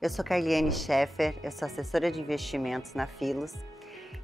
Eu sou Carliane Scheffer, eu sou assessora de investimentos na Filos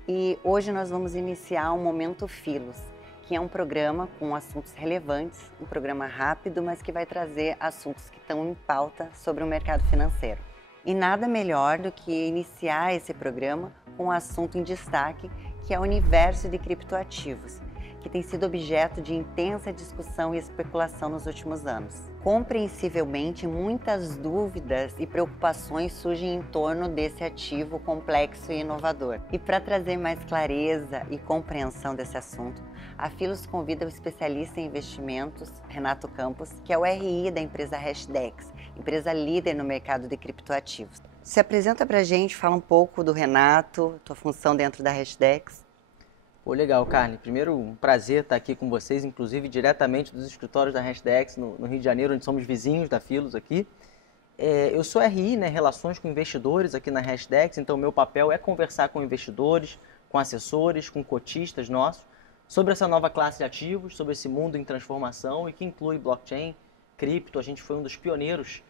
e hoje nós vamos iniciar o Momento Filos, que é um programa com assuntos relevantes, um programa rápido, mas que vai trazer assuntos que estão em pauta sobre o mercado financeiro. E nada melhor do que iniciar esse programa com um assunto em destaque, que é o universo de criptoativos, que tem sido objeto de intensa discussão e especulação nos últimos anos. Compreensivelmente, muitas dúvidas e preocupações surgem em torno desse ativo complexo e inovador. E para trazer mais clareza e compreensão desse assunto, a Filos convida o especialista em investimentos, Renato Campos, que é o RI da empresa Hashdex, empresa líder no mercado de criptoativos. Se apresenta para a gente, fala um pouco do Renato, tua função dentro da Hashdex. Pô, legal, Carly. Primeiro, um prazer estar aqui com vocês, inclusive diretamente dos escritórios da Hashdex no Rio de Janeiro, onde somos vizinhos da Filos aqui. Eu sou RI, né, Relações com Investidores aqui na Hashdex, então meu papel é conversar com investidores, com assessores, com cotistas nossos, sobre essa nova classe de ativos, sobre esse mundo em transformação e que inclui blockchain, cripto. A gente foi um dos pioneiros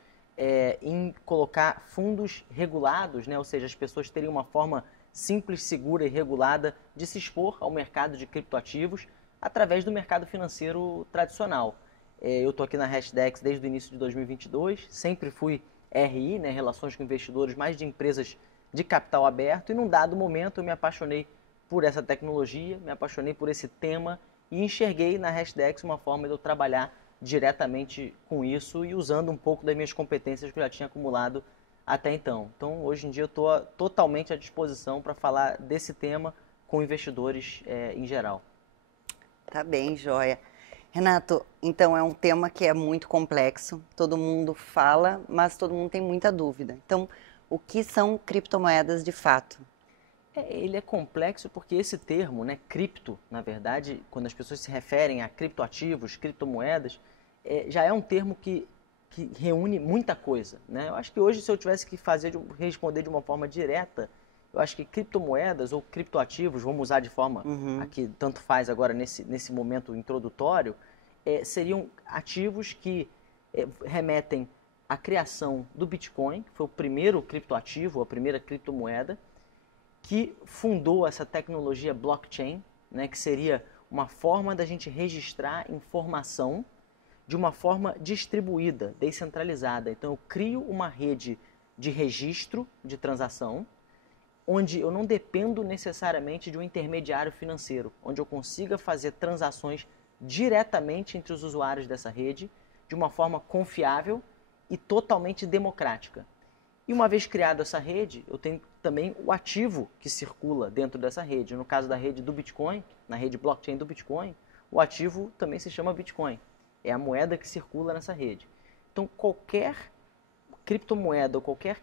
em colocar fundos regulados, né, ou seja, as pessoas terem uma forma simples, segura e regulada de se expor ao mercado de criptoativos através do mercado financeiro tradicional. Eu estou aqui na Hashdex desde o início de 2022, sempre fui RI, né, Relações com Investidores, mais de empresas de capital aberto, e num dado momento eu me apaixonei por essa tecnologia, me apaixonei por esse tema e enxerguei na Hashdex uma forma de eu trabalhar diretamente com isso e usando um pouco das minhas competências que eu já tinha acumulado até então. Então, hoje em dia, eu estou totalmente à disposição para falar desse tema com investidores em geral. Tá bem, joia. Renato, então é um tema que é muito complexo, todo mundo fala, mas todo mundo tem muita dúvida. Então, o que são criptomoedas de fato? Ele é complexo porque esse termo, né, cripto, na verdade, quando as pessoas se referem a criptoativos, criptomoedas, já é um termo que reúne muita coisa, né? Eu acho que hoje, se eu tivesse que responder de uma forma direta, eu acho que criptomoedas ou criptoativos, vamos usar de forma aqui, tanto faz agora nesse momento introdutório, seriam ativos que remetem à criação do Bitcoin, que foi o primeiro criptoativo, a primeira criptomoeda, que fundou essa tecnologia blockchain, né, que seria uma forma da gente registrar informação de uma forma distribuída, descentralizada. Então eu crio uma rede de registro de transação, onde eu não dependo necessariamente de um intermediário financeiro, onde eu consiga fazer transações diretamente entre os usuários dessa rede, de uma forma confiável e totalmente democrática. E uma vez criada essa rede, eu tenho também o ativo que circula dentro dessa rede. No caso da rede do Bitcoin, na rede blockchain do Bitcoin, o ativo também se chama Bitcoin. É a moeda que circula nessa rede. Então, qualquer criptomoeda ou qualquer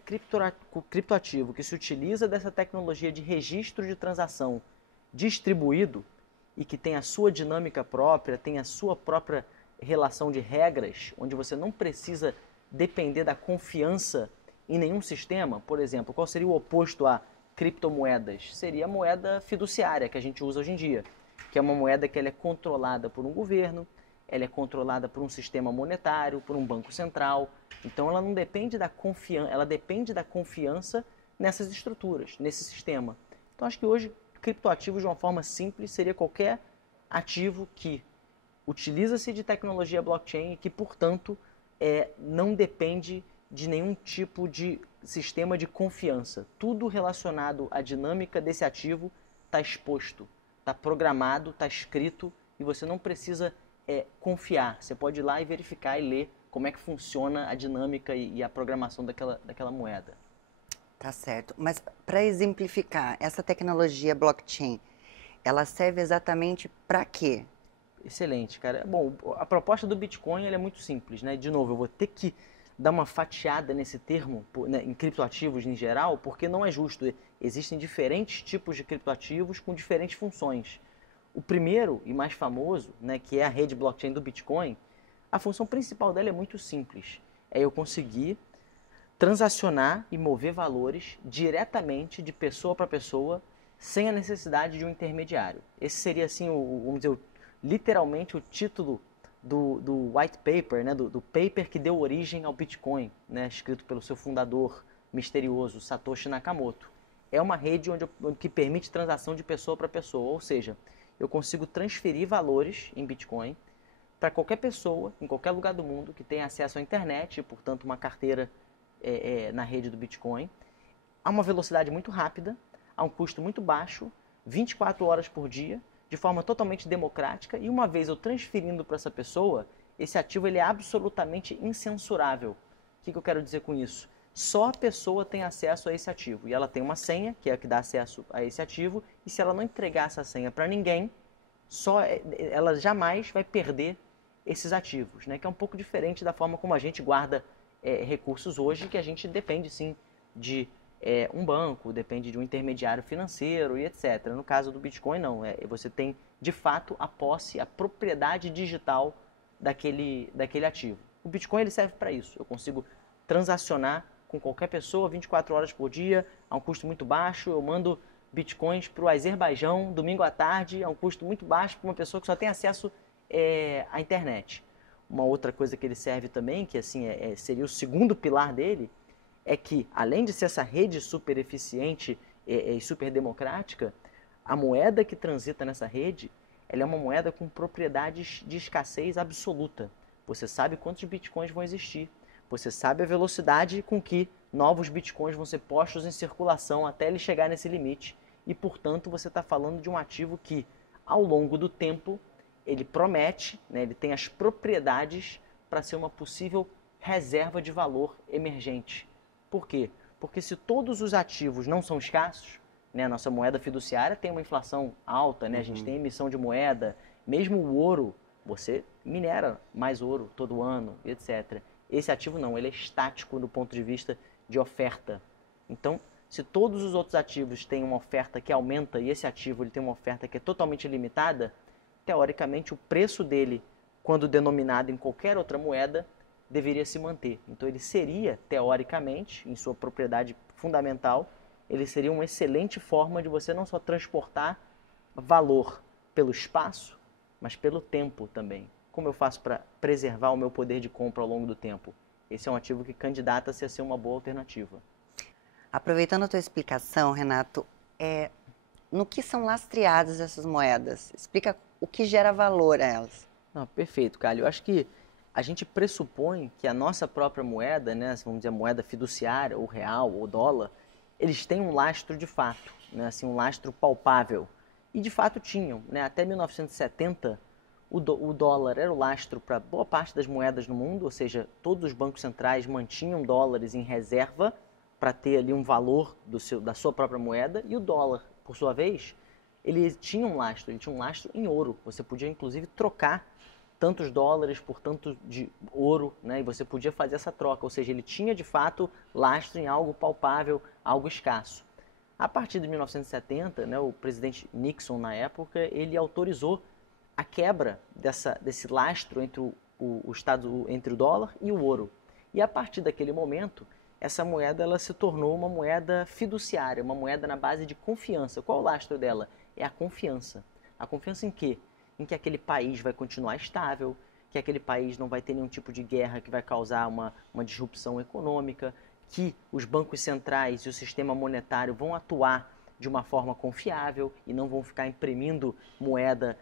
criptoativo que se utiliza dessa tecnologia de registro de transação distribuído e que tem a sua dinâmica própria, tem a sua própria relação de regras, onde você não precisa depender da confiança em nenhum sistema. Por exemplo, qual seria o oposto a criptomoedas? Seria a moeda fiduciária que a gente usa hoje em dia, que é uma moeda que ela é controlada por um governo, ela é controlada por um sistema monetário, por um banco central. Então ela não depende da confiança, ela depende da confiança nessas estruturas, nesse sistema. Então acho que hoje criptoativos de uma forma simples seria qualquer ativo que utiliza-se de tecnologia blockchain e que, portanto, não depende de nenhum tipo de sistema de confiança. Tudo relacionado à dinâmica desse ativo está exposto, está programado, está escrito e você não precisa confiar. Você pode ir lá e verificar e ler como é que funciona a dinâmica e a programação daquela moeda. Tá certo. Mas para exemplificar, essa tecnologia blockchain, ela serve exatamente para quê? Excelente, cara. Bom, a proposta do Bitcoin ela é muito simples, né? De novo, eu vou ter que dar uma fatiada nesse termo, né, em criptoativos em geral, porque não é justo. Existem diferentes tipos de criptoativos com diferentes funções. O primeiro e mais famoso, né, que é a rede blockchain do Bitcoin, a função principal dela é muito simples. É eu conseguir transacionar e mover valores diretamente de pessoa para pessoa, sem a necessidade de um intermediário. Esse seria, assim, vamos dizer, literalmente o título do white paper, né, do paper que deu origem ao Bitcoin, né, escrito pelo seu fundador, misterioso, Satoshi Nakamoto. É uma rede que permite transação de pessoa para pessoa, ou seja, eu consigo transferir valores em Bitcoin para qualquer pessoa, em qualquer lugar do mundo, que tenha acesso à internet, e, portanto, uma carteira na rede do Bitcoin, a uma velocidade muito rápida, a um custo muito baixo, 24 horas por dia, de forma totalmente democrática, e uma vez eu transferindo para essa pessoa, esse ativo ele é absolutamente incensurável. O que eu quero dizer com isso? Só a pessoa tem acesso a esse ativo, e ela tem uma senha, que é a que dá acesso a esse ativo, e se ela não entregar essa senha para ninguém, ela jamais vai perder esses ativos, né? Que é um pouco diferente da forma como a gente guarda recursos hoje, que a gente depende sim de um banco, depende de um intermediário financeiro e etc. No caso do Bitcoin, não. Você tem, de fato, a posse, a propriedade digital daquele ativo. O Bitcoin ele serve para isso. Eu consigo transacionar com qualquer pessoa 24 horas por dia, a um custo muito baixo. Eu mando Bitcoins para o Azerbaijão domingo à tarde, a um custo muito baixo para uma pessoa que só tem acesso à internet. Uma outra coisa que ele serve também, que assim seria o segundo pilar dele, é que, além de ser essa rede super eficiente e super democrática, a moeda que transita nessa rede, ela é uma moeda com propriedades de escassez absoluta. Você sabe quantos bitcoins vão existir, você sabe a velocidade com que novos bitcoins vão ser postos em circulação até ele chegar nesse limite, e, portanto, você está falando de um ativo que, ao longo do tempo, ele promete, né, ele tem as propriedades para ser uma possível reserva de valor emergente. Por quê? Porque se todos os ativos não são escassos, né, a nossa moeda fiduciária tem uma inflação alta, né, a gente tem emissão de moeda, mesmo o ouro, você minera mais ouro todo ano, etc. Esse ativo não, ele é estático do ponto de vista de oferta. Então, se todos os outros ativos têm uma oferta que aumenta e esse ativo ele tem uma oferta que é totalmente limitada, teoricamente o preço dele, quando denominado em qualquer outra moeda, deveria se manter. Então ele seria, teoricamente, em sua propriedade fundamental, ele seria uma excelente forma de você não só transportar valor pelo espaço, mas pelo tempo também. Como eu faço para preservar o meu poder de compra ao longo do tempo? Esse é um ativo que candidata-se a ser uma boa alternativa. Aproveitando a tua explicação, Renato, no que são lastreadas essas moedas? Explica o que gera valor a elas. Não, perfeito, Calho. Eu acho que a gente pressupõe que a nossa própria moeda, né, vamos dizer a moeda fiduciária, ou real, ou dólar, eles têm um lastro de fato, né, assim, um lastro palpável. E de fato tinham. Né? Até 1970, o dólar era o lastro para boa parte das moedas no mundo, ou seja, todos os bancos centrais mantinham dólares em reserva para ter ali um valor da sua própria moeda, e o dólar, por sua vez, ele tinha um lastro em ouro. Você podia, inclusive, trocar tantos dólares por tanto de ouro, né? E você podia fazer essa troca, ou seja, ele tinha de fato lastro em algo palpável, algo escasso. A partir de 1970, né, o presidente Nixon, na época, ele autorizou a quebra desse lastro entre entre o dólar e o ouro. E a partir daquele momento, essa moeda ela se tornou uma moeda fiduciária, uma moeda na base de confiança. Qual o lastro dela? É a confiança. A confiança em quê? Em que aquele país vai continuar estável, que aquele país não vai ter nenhum tipo de guerra que vai causar uma disrupção econômica, que os bancos centrais e o sistema monetário vão atuar de uma forma confiável e não vão ficar imprimindo moeda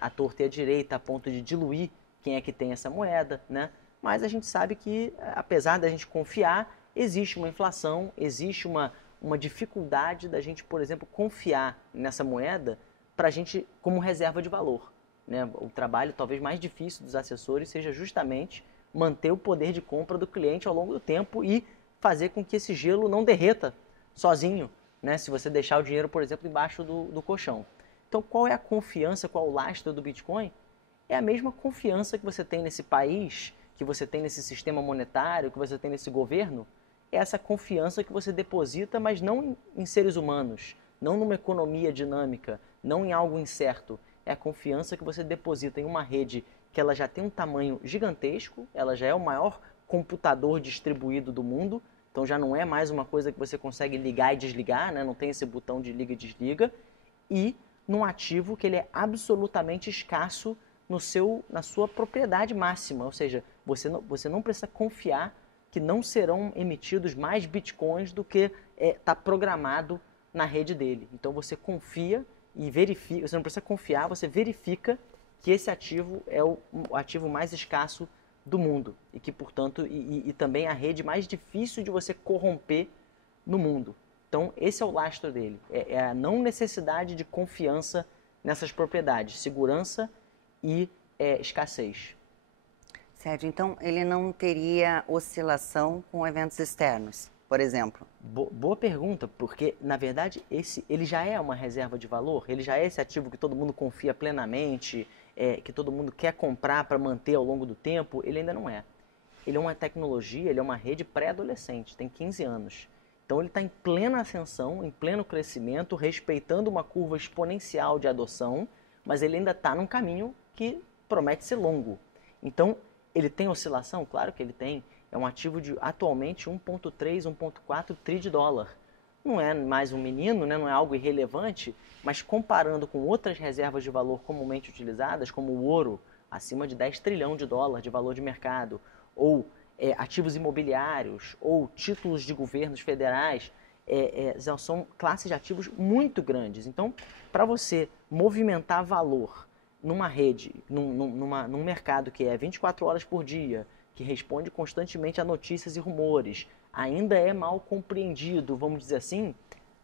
à torta e à direita a ponto de diluir quem é que tem essa moeda, né? Mas a gente sabe que, apesar da gente confiar, existe uma inflação, existe uma dificuldade da gente, por exemplo, confiar nessa moeda para a gente como reserva de valor. Né? O trabalho talvez mais difícil dos assessores seja justamente manter o poder de compra do cliente ao longo do tempo e fazer com que esse gelo não derreta sozinho, né? Se você deixar o dinheiro, por exemplo, embaixo do colchão. Então, qual é a confiança, qual é o lastro do Bitcoin? É a mesma confiança que você tem nesse país, que você tem nesse sistema monetário, que você tem nesse governo. É essa confiança que você deposita, mas não em seres humanos, não numa economia dinâmica, não em algo incerto. É a confiança que você deposita em uma rede que ela já tem um tamanho gigantesco, ela já é o maior computador distribuído do mundo, então já não é mais uma coisa que você consegue ligar e desligar, né? Não tem esse botão de liga e desliga, e num ativo que ele é absolutamente escasso na sua propriedade máxima, ou seja, você não precisa confiar que não serão emitidos mais bitcoins do que está programado na rede dele. Então você confia e verifica, você não precisa confiar, você verifica que esse ativo é o ativo mais escasso do mundo e que, portanto, e também a rede mais difícil de você corromper no mundo. Então, esse é o lastro dele, é a não necessidade de confiança nessas propriedades, segurança e escassez. Certo, então ele não teria oscilação com eventos externos, por exemplo? Boa pergunta, porque, na verdade, ele já é uma reserva de valor, ele já é esse ativo que todo mundo confia plenamente, que todo mundo quer comprar para manter ao longo do tempo, ele ainda não é. Ele é uma tecnologia, ele é uma rede pré-adolescente, tem 15 anos. Então ele está em plena ascensão, em pleno crescimento, respeitando uma curva exponencial de adoção, mas ele ainda está num caminho que promete ser longo. Então, ele tem oscilação? Claro que ele tem. É um ativo de, atualmente, 1,3, 1,4 tri de dólar. Não é mais um menino, né? Não é algo irrelevante, mas comparando com outras reservas de valor comumente utilizadas, como o ouro, acima de 10 trilhão de dólar de valor de mercado, ou ativos imobiliários, ou títulos de governos federais, são classes de ativos muito grandes. Então, para você movimentar valor numa rede, num mercado que é 24 horas por dia, que responde constantemente a notícias e rumores, ainda é mal compreendido, vamos dizer assim,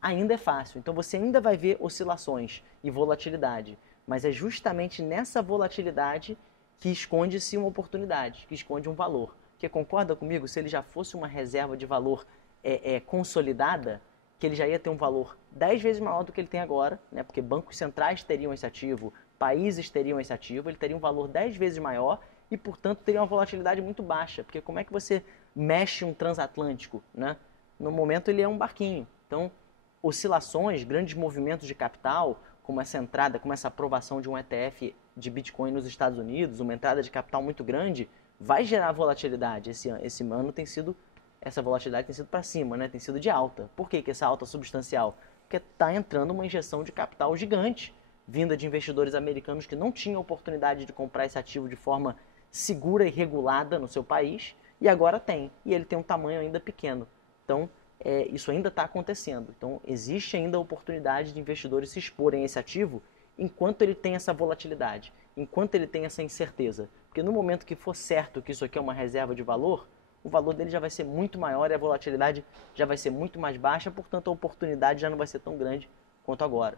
ainda é fácil. Então você ainda vai ver oscilações e volatilidade, mas é justamente nessa volatilidade que esconde-se uma oportunidade, que esconde um valor. Porque concorda comigo, se ele já fosse uma reserva de valor consolidada, que ele já ia ter um valor 10 vezes maior do que ele tem agora, né? Porque bancos centrais teriam esse ativo, países teriam esse ativo, ele teria um valor 10 vezes maior e, portanto, teria uma volatilidade muito baixa. Porque como é que você mexe um transatlântico, né? No momento ele é um barquinho. Então, oscilações, grandes movimentos de capital, como essa entrada, como essa aprovação de um ETF de Bitcoin nos Estados Unidos, uma entrada de capital muito grande, vai gerar volatilidade. Esse ano essa volatilidade tem sido para cima, né? Tem sido de alta. Por que essa alta substancial? Porque está entrando uma injeção de capital gigante, vinda de investidores americanos que não tinham oportunidade de comprar esse ativo de forma segura e regulada no seu país, e agora tem. E ele tem um tamanho ainda pequeno. Então, isso ainda está acontecendo. Então, existe ainda a oportunidade de investidores se exporem a esse ativo enquanto ele tem essa volatilidade, enquanto ele tem essa incerteza. Porque no momento que for certo que isso aqui é uma reserva de valor, o valor dele já vai ser muito maior e a volatilidade já vai ser muito mais baixa, portanto a oportunidade já não vai ser tão grande quanto agora.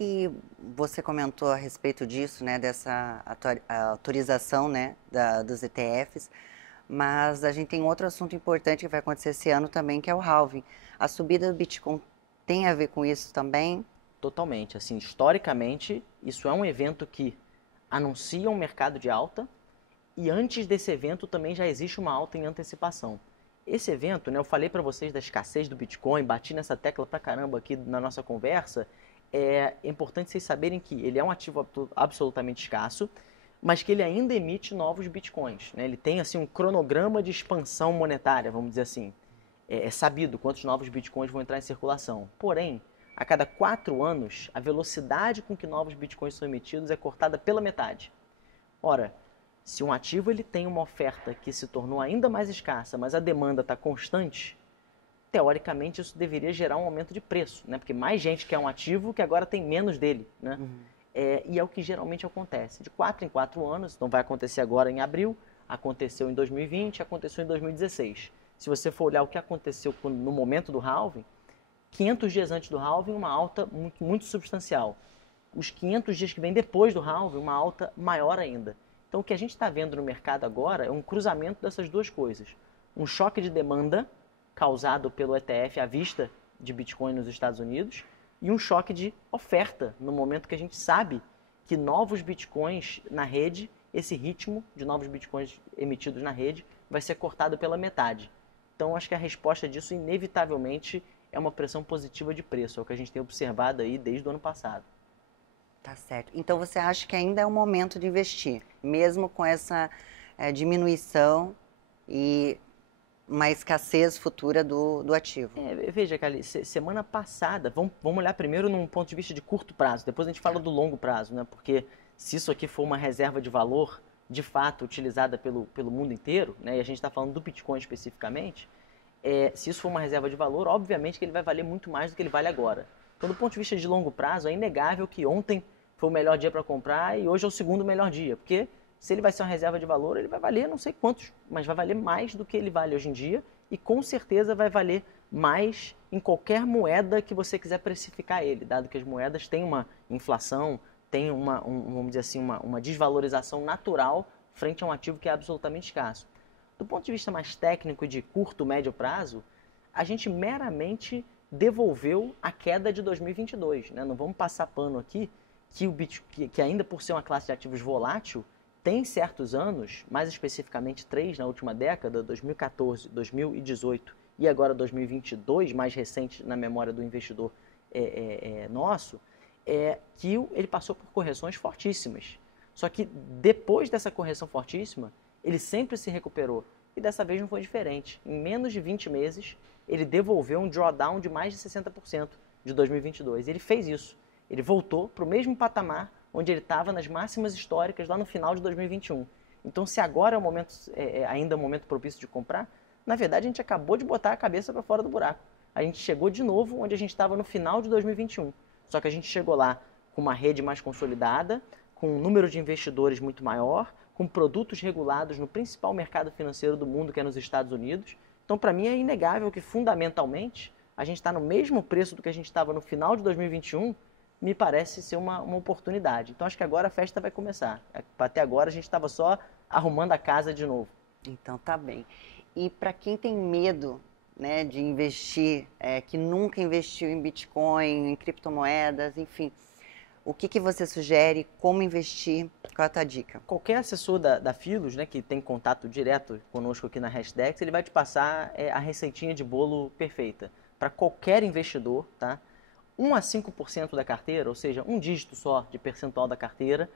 E você comentou a respeito disso, né, dessa autorização, né, dos ETFs, mas a gente tem outro assunto importante que vai acontecer esse ano também, que é o halving. A subida do Bitcoin tem a ver com isso também? Totalmente. Assim, historicamente, isso é um evento que anuncia um mercado de alta e antes desse evento também já existe uma alta em antecipação. Esse evento, né, eu falei para vocês da escassez do Bitcoin, bati nessa tecla pra caramba aqui na nossa conversa. É importante vocês saberem que ele é um ativo absolutamente escasso, mas que ele ainda emite novos bitcoins, né? Ele tem assim um cronograma de expansão monetária, vamos dizer assim. É sabido quantos novos bitcoins vão entrar em circulação. Porém, a cada 4 anos, a velocidade com que novos bitcoins são emitidos é cortada pela metade. Ora, se um ativo ele tem uma oferta que se tornou ainda mais escassa, mas a demanda está constante, teoricamente isso deveria gerar um aumento de preço, né? Porque mais gente quer um ativo que agora tem menos dele, né? E é o que geralmente acontece. De 4 em 4 anos, então vai acontecer agora em abril, aconteceu em 2020, aconteceu em 2016. Se você for olhar o que aconteceu no momento do halving, 500 dias antes do halving, uma alta muito, muito substancial. Os 500 dias que vem depois do halving, uma alta maior ainda. Então o que a gente está vendo no mercado agora é um cruzamento dessas duas coisas. Um choque de demanda causado pelo ETF à vista de Bitcoin nos Estados Unidos e um choque de oferta no momento que a gente sabe que novos Bitcoins na rede, esse ritmo de novos Bitcoins emitidos na rede vai ser cortado pela metade. Então acho que a resposta disso inevitavelmente é uma pressão positiva de preço, é o que a gente tem observado aí desde o ano passado. Tá certo. Então você acha que ainda é o momento de investir, mesmo com essa diminuição e uma escassez futura do ativo? Veja, Cali, semana passada, vamos olhar primeiro num ponto de vista de curto prazo, depois a gente fala do longo prazo, né? Porque se isso aqui for uma reserva de valor de fato utilizada pelo mundo inteiro, né, e a gente está falando do Bitcoin especificamente, se isso for uma reserva de valor, obviamente que ele vai valer muito mais do que ele vale agora. Então, do ponto de vista de longo prazo, é inegável que ontem foi o melhor dia para comprar e hoje é o segundo melhor dia, porque se ele vai ser uma reserva de valor, ele vai valer não sei quantos, mas vai valer mais do que ele vale hoje em dia e com certeza vai valer mais em qualquer moeda que você quiser precificar ele, dado que as moedas têm uma inflação, têm vamos dizer assim, uma desvalorização natural frente a um ativo que é absolutamente escasso. Do ponto de vista mais técnico e de curto, médio prazo, a gente meramente devolveu a queda de 2022. Né? Não vamos passar pano aqui que ainda por ser uma classe de ativos volátil, tem certos anos, mais especificamente 3 na última década, 2014, 2018 e agora 2022, mais recente na memória do investidor nosso, que ele passou por correções fortíssimas. Só que depois dessa correção fortíssima, ele sempre se recuperou. E dessa vez não foi diferente. Em menos de 20 meses, ele devolveu um drawdown de mais de 60% de 2022. Ele fez isso. Ele voltou para o mesmo patamar onde ele estava nas máximas históricas lá no final de 2021. Então, se agora é o momento, ainda é um momento propício de comprar, na verdade a gente acabou de botar a cabeça para fora do buraco. A gente chegou de novo onde a gente estava no final de 2021. Só que a gente chegou lá com uma rede mais consolidada, com um número de investidores muito maior, com produtos regulados no principal mercado financeiro do mundo, que é nos Estados Unidos. Então, para mim, é inegável que, fundamentalmente, a gente está no mesmo preço do que a gente estava no final de 2021, me parece ser uma oportunidade. Então, acho que agora a festa vai começar. Até agora, a gente estava só arrumando a casa de novo. Então, tá bem. E para quem tem medo, né, de investir, que nunca investiu em Bitcoin, em criptomoedas, enfim, o que você sugere, como investir, qual é a tua dica? Qualquer assessor da Filos, né, que tem contato direto conosco aqui na Hashdex, ele vai te passar a receitinha de bolo perfeita. Para qualquer investidor, tá? 1 a 5% da carteira, ou seja, um dígito só de percentual da carteira,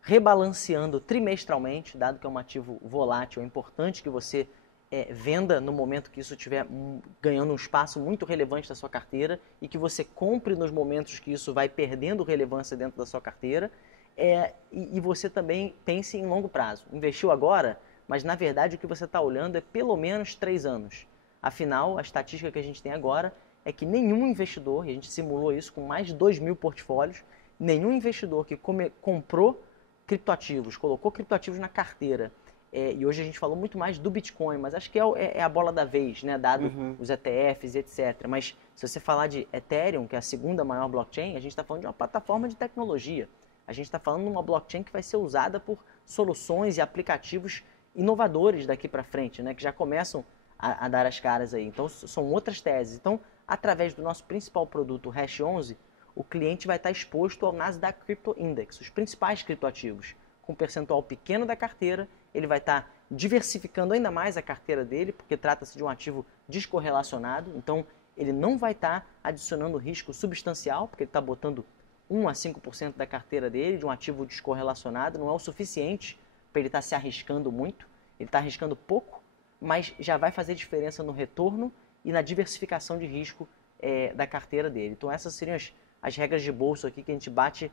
rebalanceando trimestralmente, dado que é um ativo volátil, é importante que você venda no momento que isso estiver ganhando um espaço muito relevante da sua carteira e que você compre nos momentos que isso vai perdendo relevância dentro da sua carteira e você também pense em longo prazo. Investiu agora, mas na verdade o que você está olhando é pelo menos 3 anos. Afinal, a estatística que a gente tem agora é que nenhum investidor, e a gente simulou isso com mais de 2.000 portfólios, nenhum investidor que comprou criptoativos, colocou criptoativos na carteira, e hoje a gente falou muito mais do Bitcoin, mas acho que é a bola da vez, né? Dado os ETFs e etc. Mas se você falar de Ethereum, que é a segunda maior blockchain, a gente está falando de uma plataforma de tecnologia. A gente está falando de uma blockchain que vai ser usada por soluções e aplicativos inovadores daqui para frente, né? Que já começam a dar as caras aí. Então, são outras teses. Então, através do nosso principal produto, o Hash 11, o cliente vai estar exposto ao Nasdaq Crypto Index, os principais criptoativos. Com um percentual pequeno da carteira, ele vai estar diversificando ainda mais a carteira dele, porque trata-se de um ativo descorrelacionado, então ele não vai estar adicionando risco substancial, porque ele está botando 1 a 5% da carteira dele, de um ativo descorrelacionado, não é o suficiente para ele estar se arriscando muito, ele está arriscando pouco, mas já vai fazer diferença no retorno e na diversificação de risco da carteira dele. Então essas seriam as regras de bolso aqui que a gente bate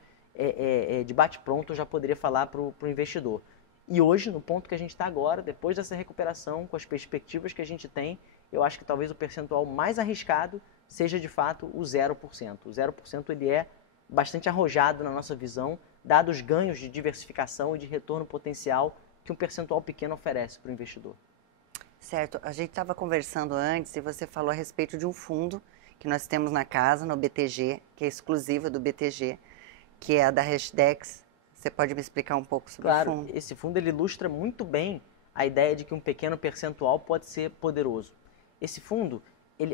de bate-pronto, eu já poderia falar para o investidor. E hoje, no ponto que a gente está agora, depois dessa recuperação, com as perspectivas que a gente tem, eu acho que talvez o percentual mais arriscado seja, de fato, o 0%. O 0% ele é bastante arrojado na nossa visão, dados os ganhos de diversificação e de retorno potencial que um percentual pequeno oferece para o investidor. Certo. A gente estava conversando antes e você falou a respeito de um fundo que nós temos na casa, no BTG, que é exclusiva do BTG, que é a da Hashdex. Você pode me explicar um pouco sobre o fundo? Claro, esse fundo ele ilustra muito bem a ideia de que um pequeno percentual pode ser poderoso. Esse fundo,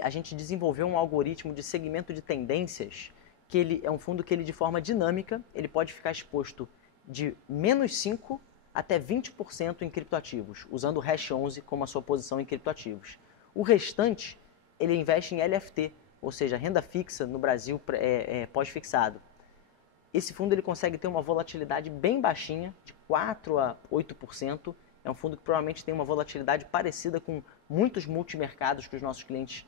a gente desenvolveu um algoritmo de segmento de tendências, que ele é um fundo que ele, de forma dinâmica, ele pode ficar exposto de menos 5 até 20% em criptoativos, usando o Hash 11 como a sua posição em criptoativos. O restante, ele investe em LFT, ou seja, renda fixa no Brasil pós-fixado. Esse fundo ele consegue ter uma volatilidade bem baixinha, de 4 a 8%. É um fundo que provavelmente tem uma volatilidade parecida com muitos multimercados que os nossos clientes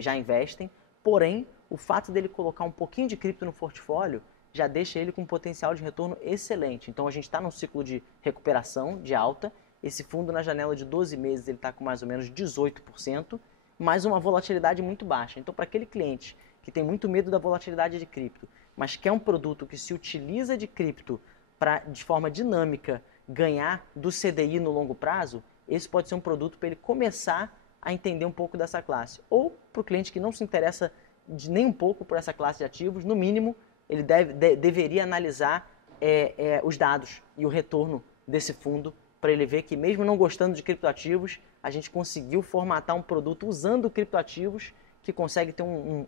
já investem. Porém, o fato dele colocar um pouquinho de cripto no portfólio já deixa ele com um potencial de retorno excelente. Então a gente está num ciclo de recuperação, de alta. Esse fundo na janela de 12 meses ele está com mais ou menos 18%, mas uma volatilidade muito baixa. Então para aquele cliente que tem muito medo da volatilidade de cripto, mas quer um produto que se utiliza de cripto para, de forma dinâmica, ganhar do CDI no longo prazo, esse pode ser um produto para ele começar a entender um pouco dessa classe. Ou para o cliente que não se interessa nem um pouco por essa classe de ativos, no mínimo, ele deveria analisar os dados e o retorno desse fundo para ele ver que, mesmo não gostando de criptoativos, a gente conseguiu formatar um produto usando criptoativos que consegue ter um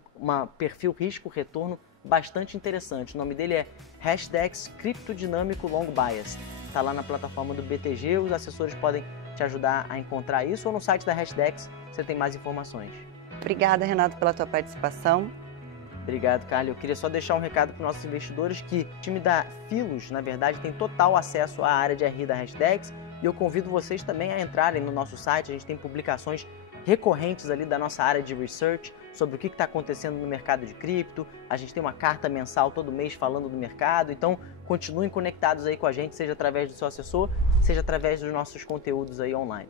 perfil risco-retorno bastante interessante. O nome dele é Hashdex Criptodinâmico Long Bias. Está lá na plataforma do BTG, os assessores podem te ajudar a encontrar isso, ou no site da Hashdex você tem mais informações. Obrigada, Renato, pela tua participação. Obrigado, Carly. Eu queria só deixar um recado para os nossos investidores que o time da Filos, na verdade, tem total acesso à área de RI da Hashdex, e eu convido vocês também a entrarem no nosso site. A gente tem publicações recorrentes ali da nossa área de research sobre o que está acontecendo no mercado de cripto. A gente tem uma carta mensal todo mês falando do mercado, então continuem conectados aí com a gente, seja através do seu assessor, seja através dos nossos conteúdos aí online.